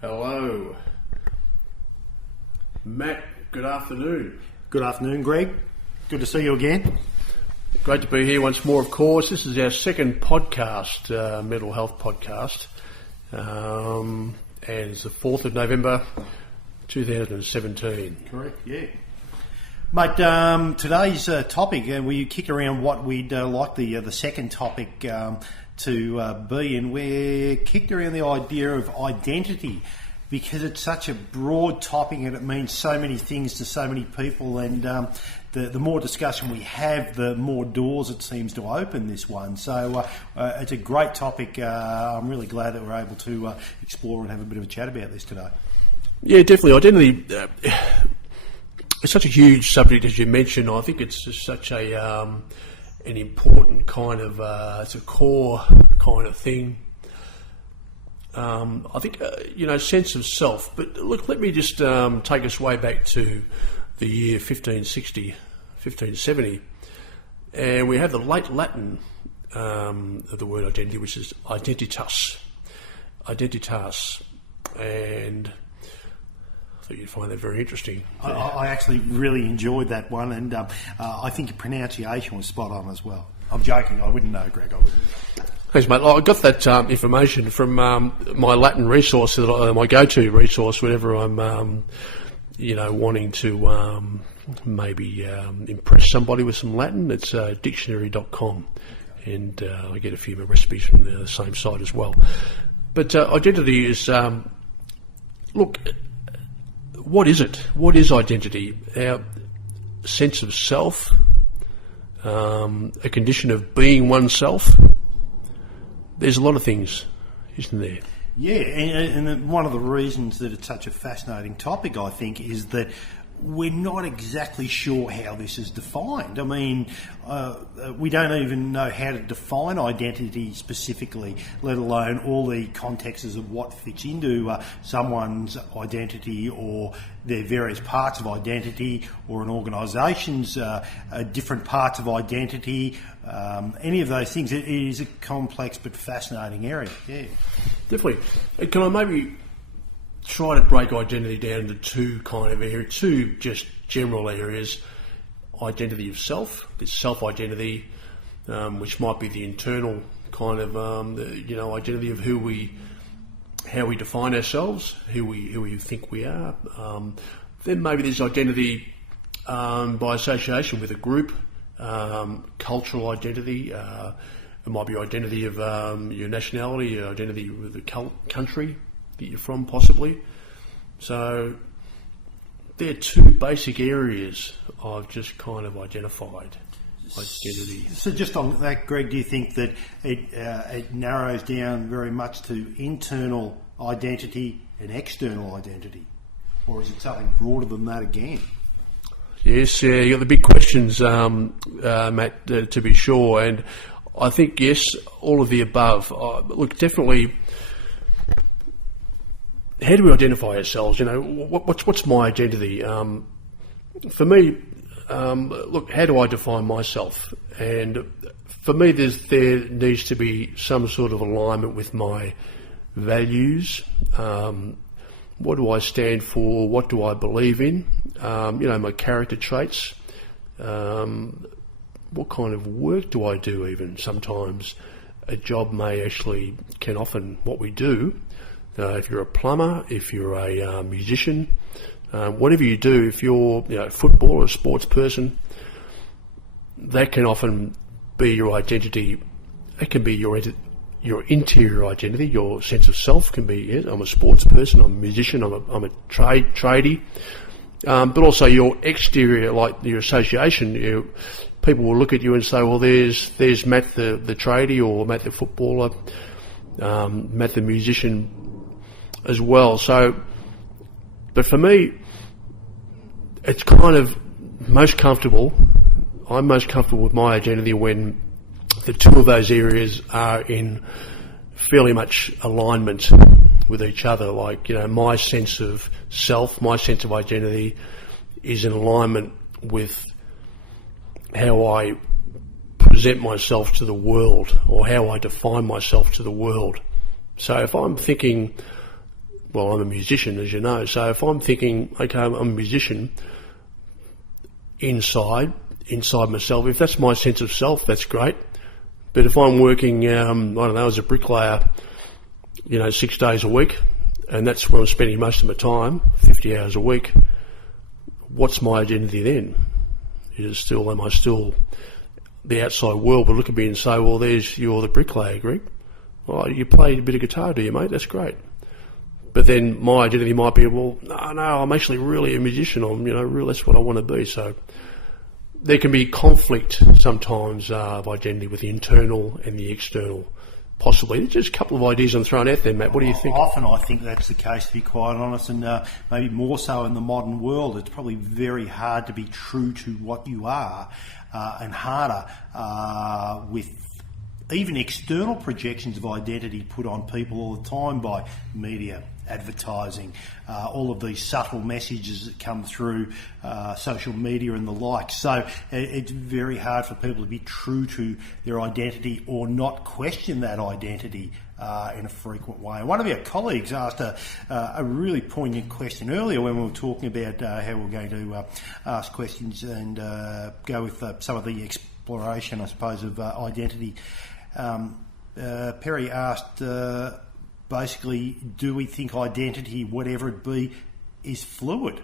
Hello. Matt, good afternoon. Good afternoon, Greg. Good to see you again. Great to be here once more, of course. This is our second podcast, mental health podcast. And it's the 4th of November, 2017. Correct, yeah. Mate, today's topic, we kicked around what we'd like the second topic to be, and we're kicked around the idea of identity because it's such a broad topic and it means so many things to so many people, and the more discussion we have, the more doors it seems to open, this one. So it's a great topic. I'm really glad that we're able to explore and have a bit of a chat about this today. Yeah, definitely. Identity, it's such a huge subject, as you mentioned. I think it's just such an important kind of, it's a core kind of thing. I think, sense of self. But look, let me just take us way back to the year 1560, 1570. And we have the late Latin of the word identity, which is identitas. Identitas. And I thought you'd find that very interesting. I actually really enjoyed that one, and I think your pronunciation was spot on as well. I'm joking, I wouldn't know, Greg, I wouldn't know. Thanks, mate. I got that information from my Latin resource, my go-to resource whenever I'm, wanting to maybe impress somebody with some Latin. It's dictionary.com, and I get a few recipes from the same site as well. But identity is, look, what is it? What is identity? Our sense of self, a condition of being oneself. There's a lot of things, isn't there? Yeah, and one of the reasons that it's such a fascinating topic, I think, is that we're not exactly sure how this is defined. I mean, we don't even know how to define identity specifically, let alone all the contexts of what fits into someone's identity or their various parts of identity, or an organisation's different parts of identity. Any of those things. It is a complex but fascinating area. Yeah, definitely. Can I maybe try to break identity down into two kind of areas, two just general areas? Identity of self, this self-identity, which might be the internal kind of, identity of how we define ourselves, who we think we are. Then maybe there's identity by association with a group, cultural identity. It might be identity of your nationality, your identity with the country that you're from, possibly. So they're two basic areas I've just kind of identified. Identity. So just on that, Greg, do you think that it narrows down very much to internal identity and external identity, or is it something broader than that again? Yes, you got the big questions, Matt, to be sure, and I think yes, all of the above. Look, definitely. How do we identify ourselves? What's my identity? For me, look, how do I define myself? And for me, there needs to be some sort of alignment with my values. What do I stand for? What do I believe in? My character traits. What kind of work do I do? Even sometimes a job can often what we do. If you're a plumber, if you're a musician, whatever you do, if you're a footballer, a sports person, that can often be your identity. It can be your interior identity, your sense of self can be, yes, I'm a sports person, I'm a musician, I'm a tradie, but also your exterior, like your association. People will look at you and say, well, there's Matt the tradie, or Matt the footballer, Matt the musician as well. So, but for me, it's kind of I'm most comfortable with my identity when the two of those areas are in fairly much alignment with each other. Like, my sense of self, my sense of identity is in alignment with how I present myself to the world, or how I define myself to the world. So if I'm thinking well, I'm a musician, as you know, so if I'm thinking, okay, I'm a musician inside myself, if that's my sense of self, that's great. But if I'm working, I don't know, as a bricklayer, 6 days a week, and that's where I'm spending most of my time, 50 hours a week, what's my identity then? Am I still the outside world will look at me and say, well, you're the bricklayer, Greg. Well, you play a bit of guitar, do you, mate? That's great. But then my identity might be, well, no, I'm actually really a musician. That's what I want to be. So there can be conflict sometimes of identity with the internal and the external. Possibly. Just a couple of ideas I'm throwing out there, Matt. What do you think? Often I think that's the case, to be quite honest, and maybe more so in the modern world. It's probably very hard to be true to what you are, and harder with even external projections of identity put on people all the time by media, advertising, all of these subtle messages that come through social media and the like. So it's very hard for people to be true to their identity or not question that identity in a frequent way. One of our colleagues asked a really poignant question earlier when we were talking about how we're going to ask questions and go with some of the exploration, I suppose, of identity. Perry asked, basically, do we think identity, whatever it be, is fluid?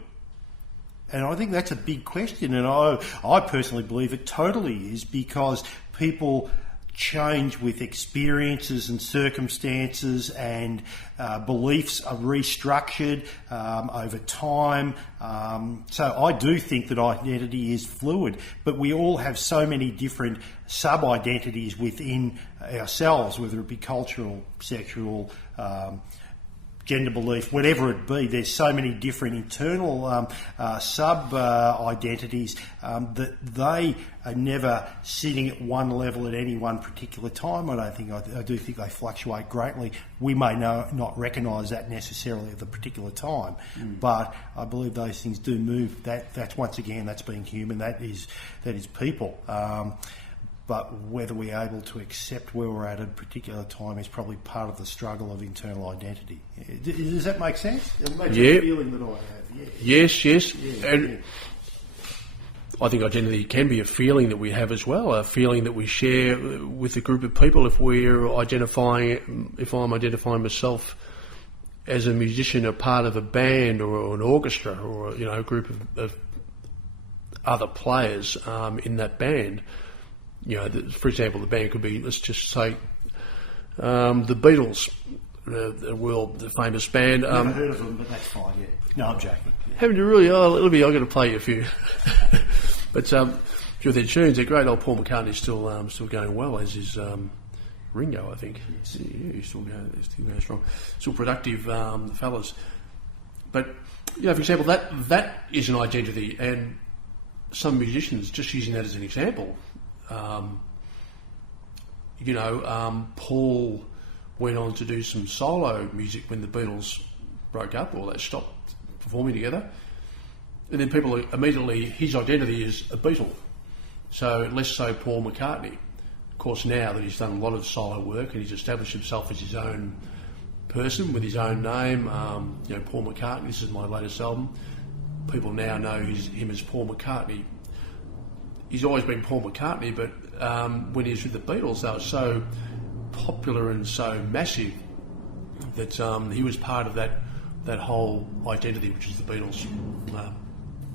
And I think that's a big question, and I personally believe it totally is, because people change with experiences and circumstances, and beliefs are restructured over time. So I do think that identity is fluid, but we all have so many different sub-identities within ourselves, whether it be cultural, sexual, gender belief, whatever it be. There's so many different internal sub-identities that they are never sitting at one level at any one particular time. I do think they fluctuate greatly. We may not recognise that necessarily at the particular time, but I believe those things do move. That's once again, that's being human. That is people. But whether we're able to accept where we're at a particular time is probably part of the struggle of internal identity. Does that make sense? It makes a feeling that I have. Yeah. Yes. And I think identity can be a feeling that we have as well, a feeling that we share with a group of people. If I'm identifying myself as a musician, a part of a band or an orchestra, or a group of other players in that band. For example, the band could be, let's just say, the Beatles, the famous band. I've never heard of them, but that's fine, yeah. No, I'm joking. Yeah. Haven't you really? Oh, Libby, I've got to play you a few. But with their tunes, they're great. Old Paul McCartney's still going well, as is Ringo, I think. Yes. Yeah, he's still going strong. Still productive, fellas. But, for example, that is an identity, and some musicians, just using that as an example, Paul went on to do some solo music when the Beatles broke up, or they stopped performing together. And then people immediately, his identity is a Beatle. So less so Paul McCartney. Of course, now that he's done a lot of solo work and he's established himself as his own person with his own name, Paul McCartney, this is my latest album, people now know him as Paul McCartney. He's always been Paul McCartney, but when he was with the Beatles, they were so popular and so massive that he was part of that whole identity, which is the Beatles.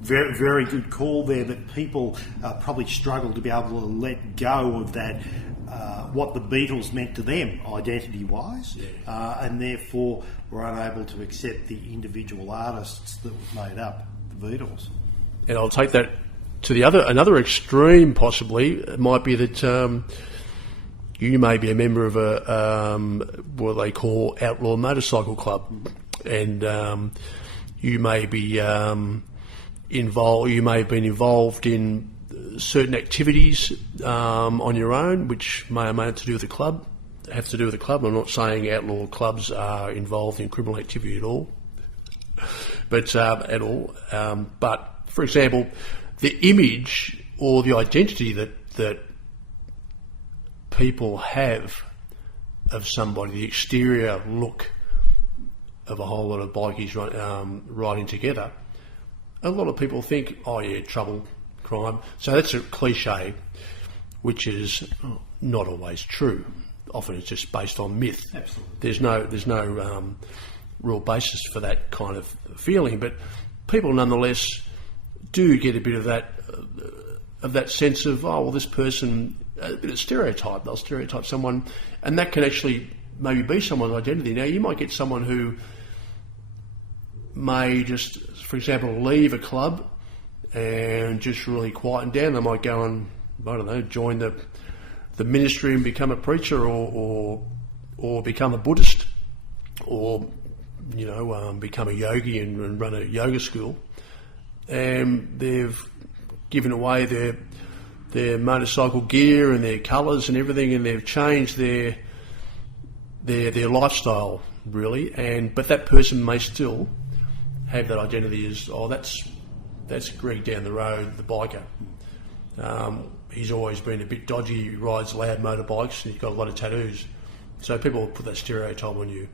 Very, very good call there, that people probably struggle to be able to let go of that, what the Beatles meant to them, identity-wise, and therefore were unable to accept the individual artists that made up the Beatles. And I'll take that to another extreme. Possibly, it might be that you may be a member of a what they call outlaw motorcycle club, and you may be involved. You may have been involved in certain activities on your own, which may or may not have to do with the club. I'm not saying outlaw clubs are involved in criminal activity at all, but at all. But for example, the image or the identity that people have of somebody, the exterior look of a whole lot of bikies riding together, a lot of people think, oh yeah, trouble, crime. So that's a cliche, which is not always true. Often it's just based on myth. Absolutely. There's no real basis for that kind of feeling, but people nonetheless do get a bit of that sense of, oh well, this person, a bit of stereotype. They'll stereotype someone, and that can actually maybe be someone's identity. Now you might get someone who may just, for example, leave a club and just really quieten down. They might go and, I don't know, join the ministry and become a preacher, or become a Buddhist, or become a yogi and run a yoga school. And they've given away their motorcycle gear and their colours and everything, and they've changed their lifestyle really. But that person may still have that identity as, oh, that's Greg down the road, the biker. He's always been a bit dodgy. He rides loud motorbikes and he's got a lot of tattoos. So people put that stereotype on you.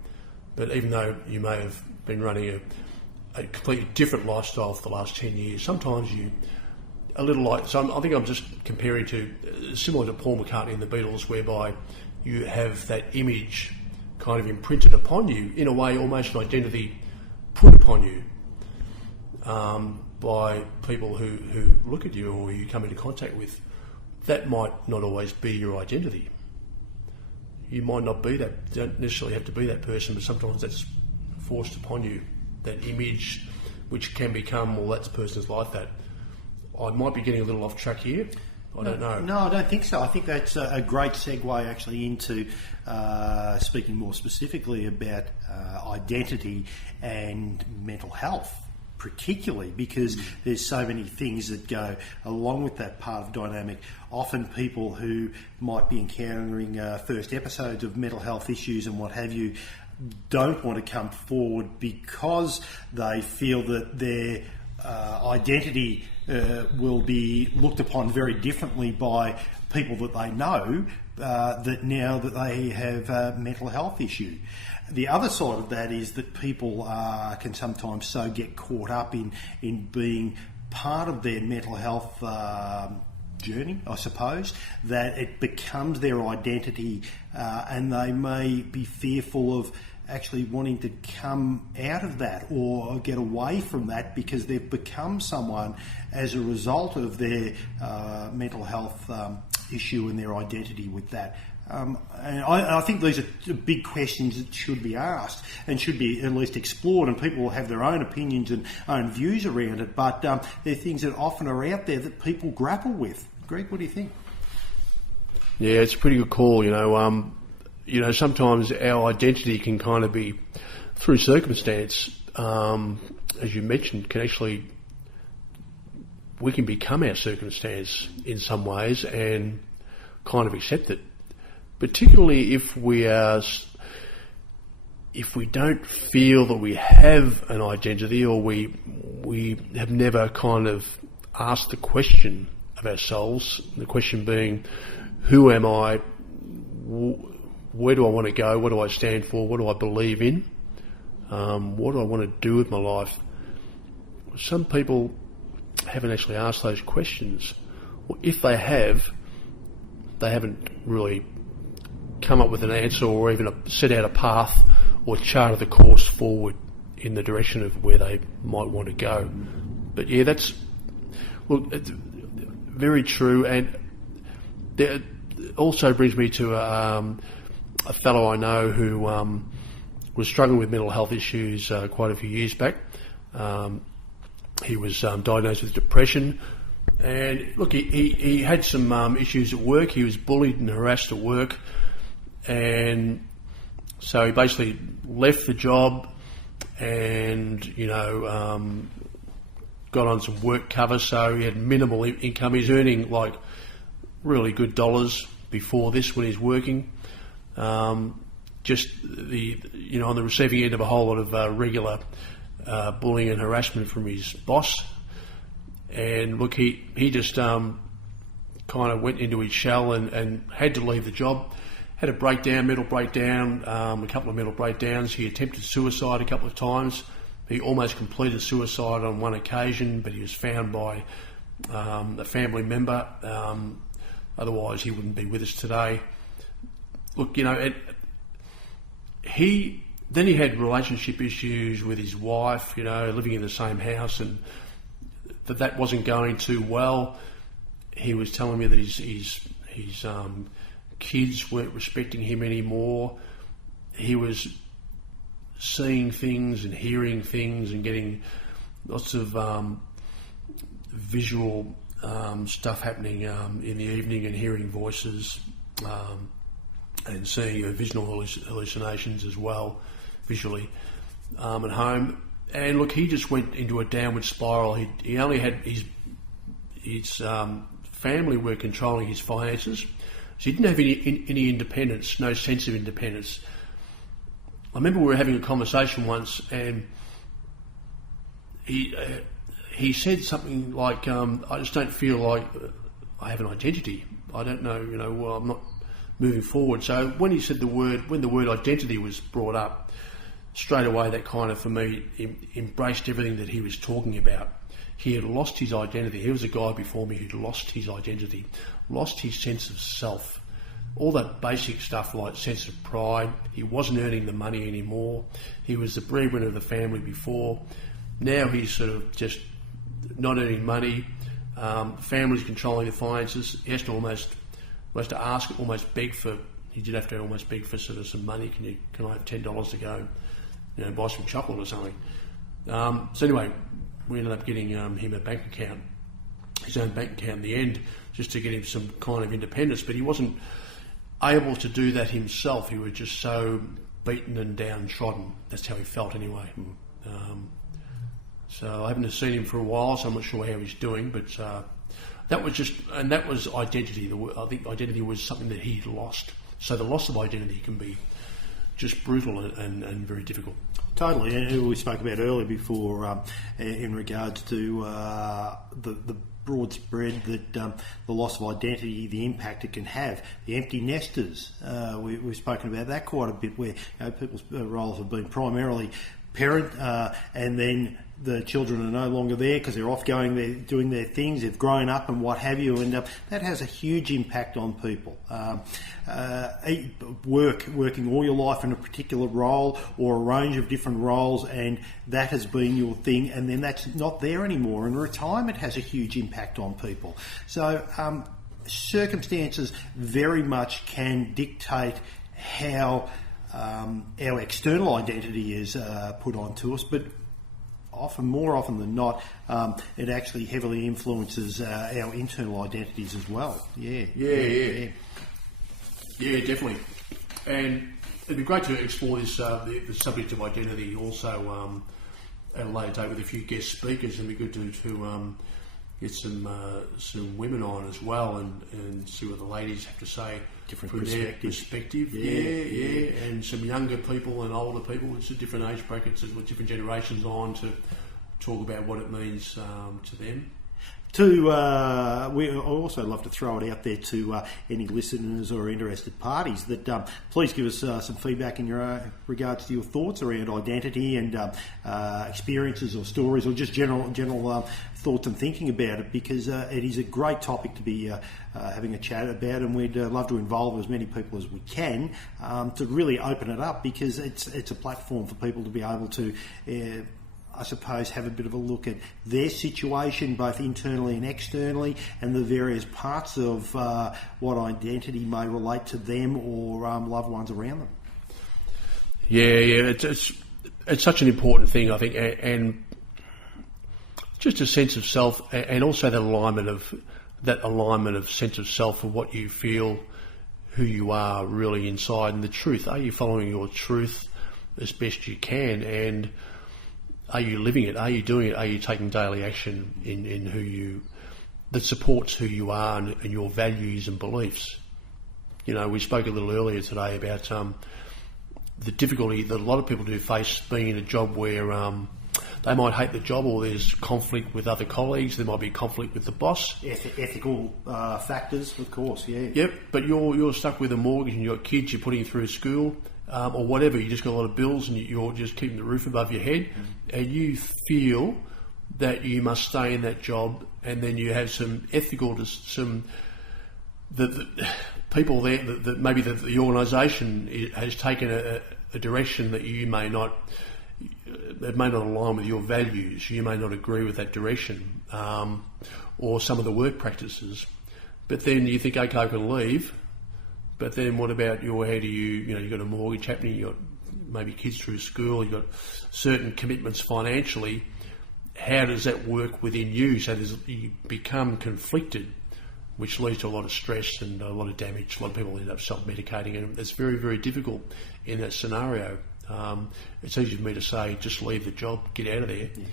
But even though you may have been running a completely different lifestyle for the last 10 years, sometimes a little like, so I think I'm just comparing to, similar to Paul McCartney and the Beatles, whereby you have that image kind of imprinted upon you, in a way almost an identity put upon you by people who look at you or you come into contact with. That might not always be your identity. You might not be that, you don't necessarily have to be that person, but sometimes that's forced upon you, that image which can become, well, that person's like that. I might be getting a little off track here. I don't know. No, I don't think so. I think that's a great segue actually into speaking more specifically about identity and mental health, particularly because there's so many things that go along with that part of dynamic. Often people who might be encountering first episodes of mental health issues and what have you don't want to come forward because they feel that their identity will be looked upon very differently by people that they know that now that they have a mental health issue. The other side of that is that people can sometimes so get caught up in being part of their mental health journey, I suppose, that it becomes their identity and they may be fearful of actually wanting to come out of that or get away from that because they've become someone as a result of their mental health issue and their identity with that. And I think these are big questions that should be asked and should be at least explored, and people will have their own opinions and own views around it, but they're things that often are out there that people grapple with. Greg, what do you think? Yeah, it's a pretty good call. Sometimes our identity can kind of be, through circumstance, as you mentioned, we can become our circumstance in some ways and kind of accept it. Particularly if we don't feel that we have an identity, or we have never kind of asked the question of ourselves, the question being, who am I? Where do I want to go? What do I stand for? What do I believe in? What do I want to do with my life? Some people haven't actually asked those questions. Well, if they have, they haven't really come up with an answer or even set out a path or charted the course forward in the direction of where they might want to go. But yeah, it's very true, and it also brings me to a fellow I know who was struggling with mental health issues quite a few years back. He was diagnosed with depression, and look, he had some issues at work. He was bullied and harassed at work, and so he basically left the job and got on some work cover, so he had minimal income. He's earning like really good dollars before this when he's working. Just on the receiving end of a whole lot of regular bullying and harassment from his boss. And look, he just kind of went into his shell and had to leave the job. had a breakdown, mental breakdown, a couple of mental breakdowns. He attempted suicide a couple of times. He almost completed suicide on one occasion, but he was found by a family member. Otherwise, he wouldn't be with us today. Look, then he had relationship issues with his wife, living in the same house, and that wasn't going too well. He was telling me that his kids weren't respecting him anymore. He was seeing things and hearing things and getting lots of visual stuff happening in the evening, and hearing voices and seeing visual hallucinations as well, visually at home. And look, he just went into a downward spiral. He only had his family were controlling his finances, so he didn't have any independence, no sense of independence. I remember we were having a conversation once, and he said something like, "I just don't feel like I have an identity. I don't know, well, I'm not moving forward." So when he said when the word identity was brought up, straight away that kind of, for me, embraced everything that he was talking about. He had lost his identity. He was a guy before me who'd lost his identity, lost his sense of self. All that basic stuff like sense of pride. He wasn't earning the money anymore. He was the breadwinner of the family before. Now he's sort of just not earning money. Family's controlling the finances. He has to almost beg for. He did have to almost beg for sort of some money. Can I have $10 to go, buy some chocolate or something? So anyway, we ended up getting him a bank account, his own bank account in the end, just to get him some kind of independence. But he wasn't able to do that himself. He was just so beaten and downtrodden. That's how he felt anyway. So I haven't seen him for a while, so I'm not sure how he's doing. But that was identity. I think identity was something that he'd lost. So the loss of identity can be just brutal and very difficult. Totally, and we spoke about earlier before in regards to the broad spread that the loss of identity, the impact it can have. The empty nesters, we've spoken about that quite a bit, where people's roles have been primarily parent, and then the children are no longer there because they're off going, they're doing their things, they've grown up and what have you, and that has a huge impact on people. Working all your life in a particular role or a range of different roles, and that has been your thing, and then that's not there anymore, and retirement has a huge impact on people. So circumstances very much can dictate how our external identity is put onto us, but more often than not, it actually heavily influences our internal identities as well. Yeah, definitely. And it'd be great to explore this the subject of identity also at a later date with a few guest speakers. It'd be good to get some women on as well and see what the ladies have to say. Different from their perspective. Yeah. And some younger people and older people, it's different age brackets with different generations on to talk about what it means to them. We also love to throw it out there to any listeners or interested parties that please give us some feedback in regards to your thoughts around identity and experiences or stories, or just general thoughts and thinking about it, because it is a great topic to be having a chat about, and we'd love to involve as many people as we can to really open it up, because it's a platform for people to be able to I suppose, have a bit of a look at their situation, both internally and externally, and the various parts of what identity may relate to them or loved ones around them. Yeah, it's such an important thing, I think, and just a sense of self, and also that alignment of sense of self of what you feel, who you are really inside, and the truth. Are you following your truth as best you can, and are you living it? Are you doing it? Are you taking daily action in that supports who you are and your values and beliefs? We spoke a little earlier today about the difficulty that a lot of people do face being in a job where they might hate the job, or there's conflict with other colleagues. There might be conflict with the boss. Ethical factors, of course, yeah. Yep, but you're stuck with a mortgage and you've got kids you're putting through school, or whatever. You just got a lot of bills and you're just keeping the roof above your head, and you feel that you must stay in that job, and then you have some ethical, the people there that maybe the organisation has taken a direction that you may not. It may not align with your values. You may not agree with that direction, or some of the work practices. But then you think, okay, I can leave. But then what about how do you've got a mortgage happening, you've got maybe kids through school, you've got certain commitments financially. How does that work within you? So you become conflicted, which leads to a lot of stress and a lot of damage. A lot of people end up self-medicating, and it's very, very difficult in that scenario. It's easy for me to say, just leave the job, get out of there. Yeah.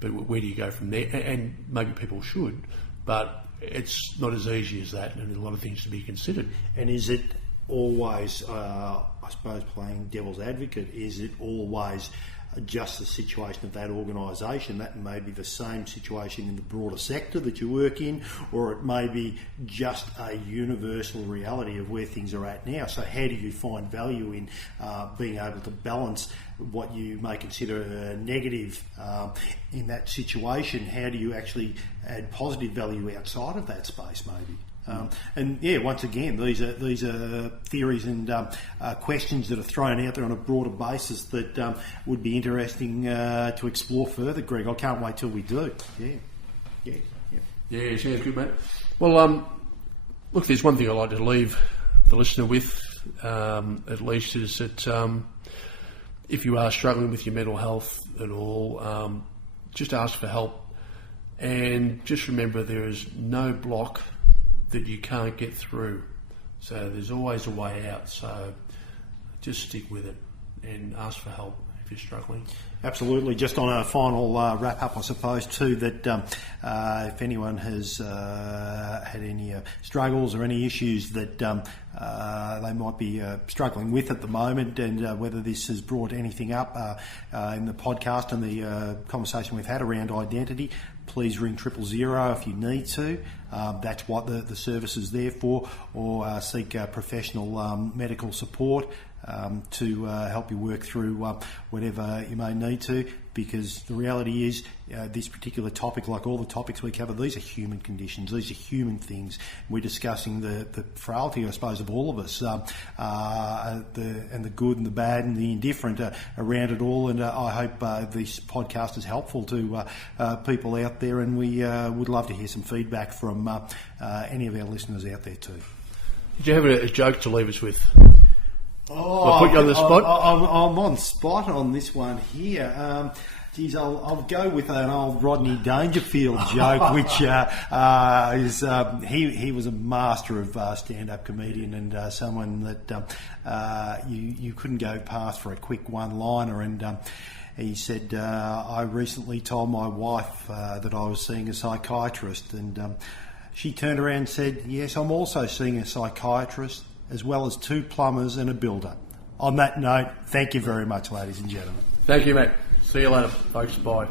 But where do you go from there? And maybe people should, but it's not as easy as that, and there's a lot of things to be considered. And is it always, I suppose, playing devil's advocate, is it always just the situation of that organisation? That may be the same situation in the broader sector that you work in, or it may be just a universal reality of where things are at now. So how do you find value in being able to balance what you may consider a negative in that situation? How do you actually add positive value outside of that space, maybe? Once again, these are theories and questions that are thrown out there on a broader basis that would be interesting to explore further, Greg. I can't wait till we do. Yeah, sounds good, mate. Well, look, there's one thing I'd like to leave the listener with, at least, is that if you are struggling with your mental health at all, just ask for help, and just remember there is no block that you can't get through. So there's always a way out. So just stick with it and ask for help if you're struggling. Absolutely. Just on a final wrap up, I suppose, too, that if anyone has had any struggles or any issues that they might be struggling with at the moment, and whether this has brought anything up in the podcast and the conversation we've had around identity, please ring 000 if you need to. That's what the service is there for, or seek professional medical support to help you work through whatever you may need to, because the reality is this particular topic, like all the topics we cover, these are human conditions, these are human things. We're discussing the frailty, I suppose, of all of us, and the good and the bad and the indifferent around it all, and I hope this podcast is helpful to people out there, and we would love to hear some feedback from any of our listeners out there too. Did you have a joke to leave us with? Oh, I'll put you on the spot. I'm on spot on this one here. I'll go with an old Rodney Dangerfield joke, which is he was a master of stand-up comedian, and someone that you couldn't go past for a quick one-liner. And he said, I recently told my wife that I was seeing a psychiatrist, and she turned around and said, yes, I'm also seeing a psychiatrist, as well as 2 plumbers and a builder. On that note, thank you very much, ladies and gentlemen. Thank you, mate. See you later, folks. Bye.